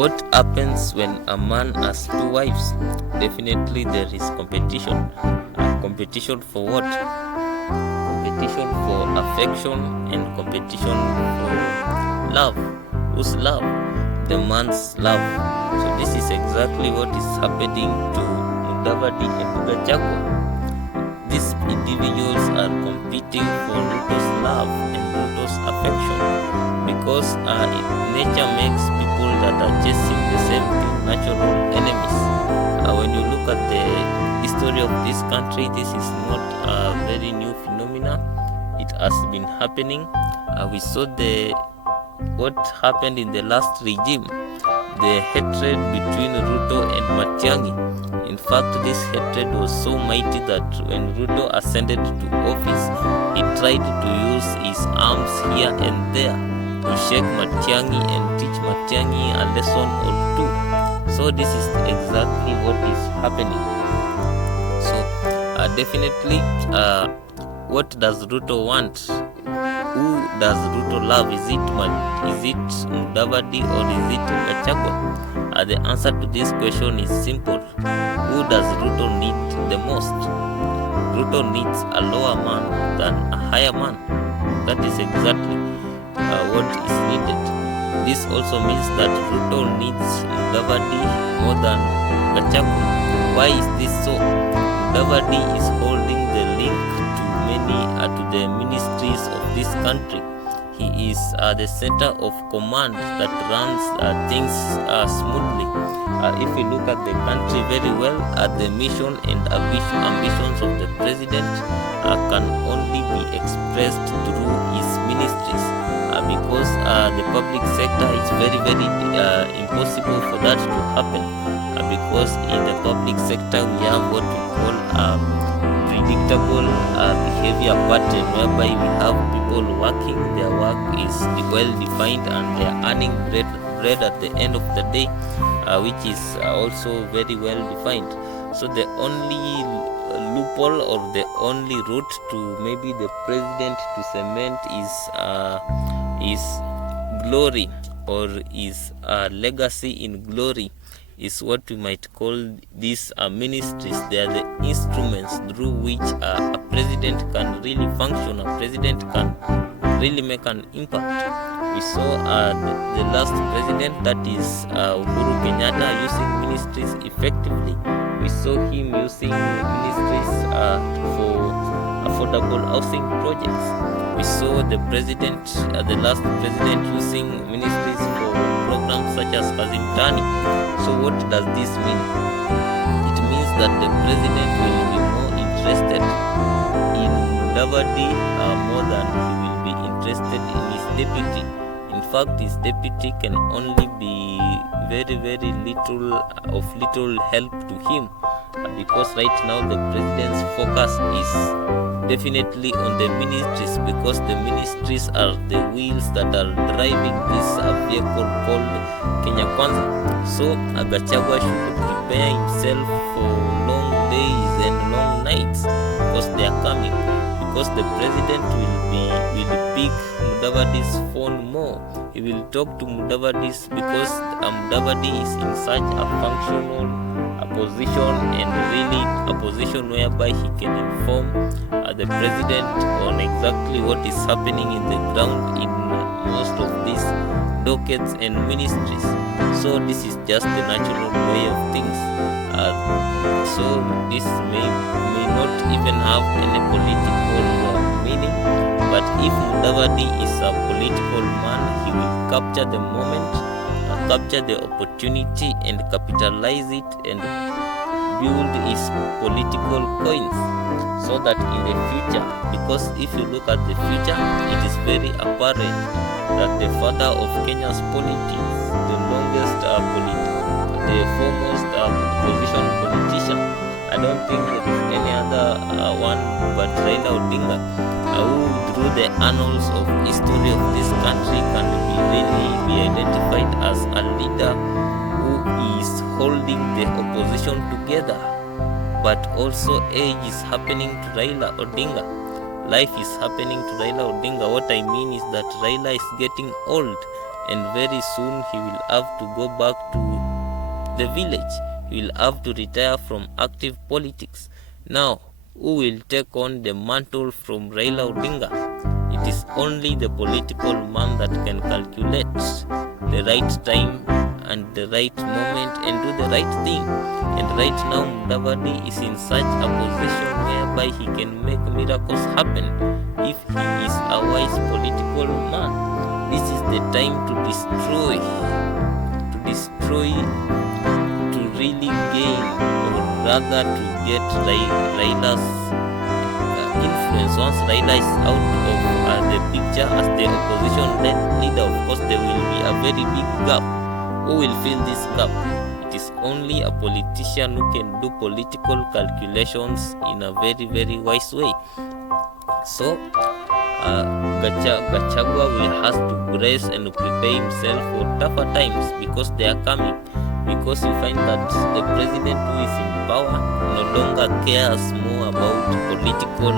What happens when a man has two wives? Definitely there is competition. Competition for what? Competition for affection and competition for love. Whose love? The man's love. So this is exactly what is happening to Mudavadi and Gachagua. These individuals are competing for Ruto's love and Ruto's affection because nature makes people that are chasing the same thing natural enemies. When you look at the history of this country, this is not a very new phenomena. It has been happening. We saw what happened in the last regime, the hatred between Ruto and Matiang'i. In fact, this hatred was so mighty that when Ruto ascended to office, he tried to use his arms here and there to shake Matiang'i and teach Matiang'i a lesson or two. So this is exactly what is happening. So definitely, what does Ruto want? Who does Ruto love? Is it Mudavadi or is it Gachagua? The answer to this question is simple. Who does Ruto need the most? Ruto needs a lower man than a higher man. That is exactly what is needed. This also means that Ruto needs Mudavadi more than Gachagua. Why is this so? Mudavadi is holding the link to the ministries of this country. He is the center of command that runs things smoothly. If you look at the country very well, the mission and ambitions of the president can only be expressed through his ministries because the public sector is very impossible for that to happen because in the public sector we have what we call predictable behavior pattern, whereby we have people working, their work is well defined and they are earning bread at the end of the day, which is also very well defined. So the only loophole or the only route to maybe the president to cement is glory or his legacy in glory is what we might call these ministries. They are the instruments through which a president can really function, a president can really make an impact. We saw the last president, that is Uhuru Kenyatta, using ministries effectively. We saw him using ministries for affordable housing projects. We saw the president, the last president, using ministries for programs such as Kazimtani. So what does this mean? It means that the president will be more interested in Mudavadi more than he will be interested in his deputy. In fact, his deputy can only be very little help to him because right now the president's focus is definitely on the ministries, because the ministries are the wheels that are driving this vehicle called Kenya Kwanza. So Gachagua should prepare himself for long days and long nights because they are coming. Because the president will pick Mudavadi's phone more. He will talk to Mudavadi's because Mudavadi is in such a functional position and really a position whereby he can inform the president on exactly what is happening in the ground in most of these dockets and ministries. So this is just the natural way of things. So this may not even have any political meaning, but if Mudavadi is a political man, he will capture the moment, capture the opportunity and capitalize it and build his political coins so that in the future, because if you look at the future, it is very apparent that the father of Kenya's politics, the longest the foremost opposition politician, I don't think there is any other one but Raila Odinga, who through the annals of history of this country can really be identified as a leader who is holding the opposition together. But also age is happening to Raila Odinga. Life is happening to Raila Odinga. What I mean is that Raila is getting old and very soon he will have to go back to the village. He will have to retire from active politics. Now, who will take on the mantle from Raila Odinga? It is only the political man that can calculate the right time and the right moment and do the right thing. And right now, Mudavadi is in such a position whereby he can make miracles happen if he is a wise political man. This is the time to destroy, to really gain, or rather to get Raila's influence. Once Raila is out of the picture as the opposition leader, of course there will be a very big gap. Who will fill this gap? It is only a politician who can do political calculations in a very, very wise way. So Gachagua will have to brace and prepare himself for tougher times, because they are coming. Because you find that the president who is in power no longer cares more about political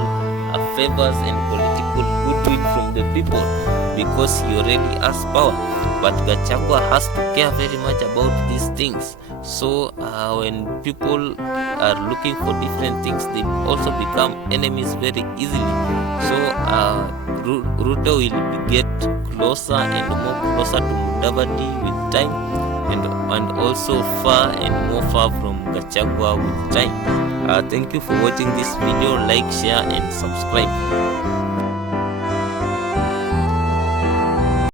favors and political goodwill from the people, because he already has power. But Gachagua has to care very much about these things. So when people are looking for different things, they also become enemies very easily. So Ruto will get closer and more closer to Mudavadi with time, and also far and more far from Gachagua with time. Thank you for watching this video. Like, share and subscribe.